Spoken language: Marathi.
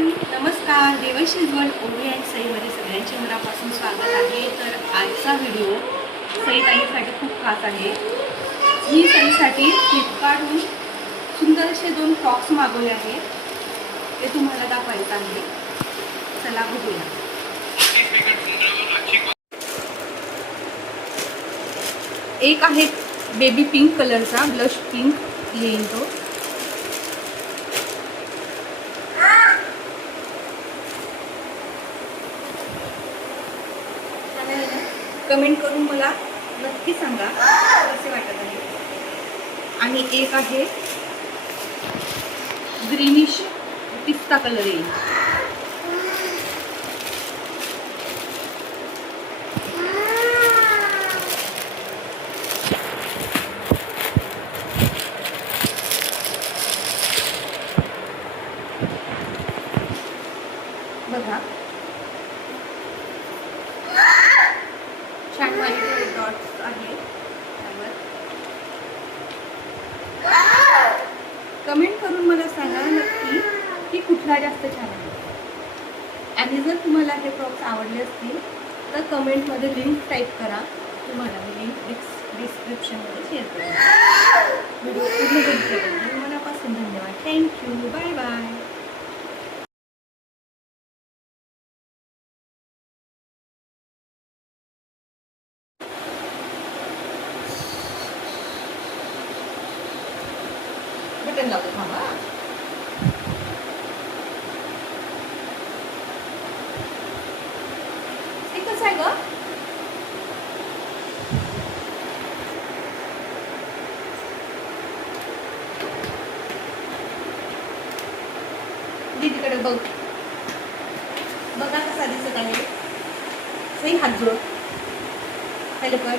नमस्कार. देवश्री वर्ल्ड ओवी अँड सईमध्ये सगळ्यांचे मनापासून स्वागत आहे. तर आजचा व्हिडिओ सईताईसाठी खूप खास आहे. मी सईसाठी फ्लिपकार्टहून सुंदर असे 2 फ्रॉक्स मागवले आहेत. ते तुम्हाला दाखवायचं आहे. चला बघूया. एक आहे बेबी पिंक कलरचा, ब्लश पिंक येईल तो. कमेंट करून मला नक्की सांगा कसे वाटत आहे. आणि एक आहे ग्रीनिश पिस्ता कलर येईल. बघा छान वाले डॉट्स आहे त्यावर. कमेंट करून मला सांगा नक्की की कुठला जास्त छान आहे. आणि जर तुम्हाला हे फ्रॉक्स आवडले असतील तर कमेंटमध्ये लिंक टाईप करा. तुम्हाला मी लिंक डिस्क्रिप्शनमध्ये शेअर करेन. व्हिडिओ पूर्ण बघितल्याबद्दल मनापासून धन्यवाद. थँक्यू. Bye bye. बटन लावतो थांबा. हे कसं आहे ग? दीदीकडे बघ. बघा कसा दिसत आहे. सही हात जोड. हॅलो कर.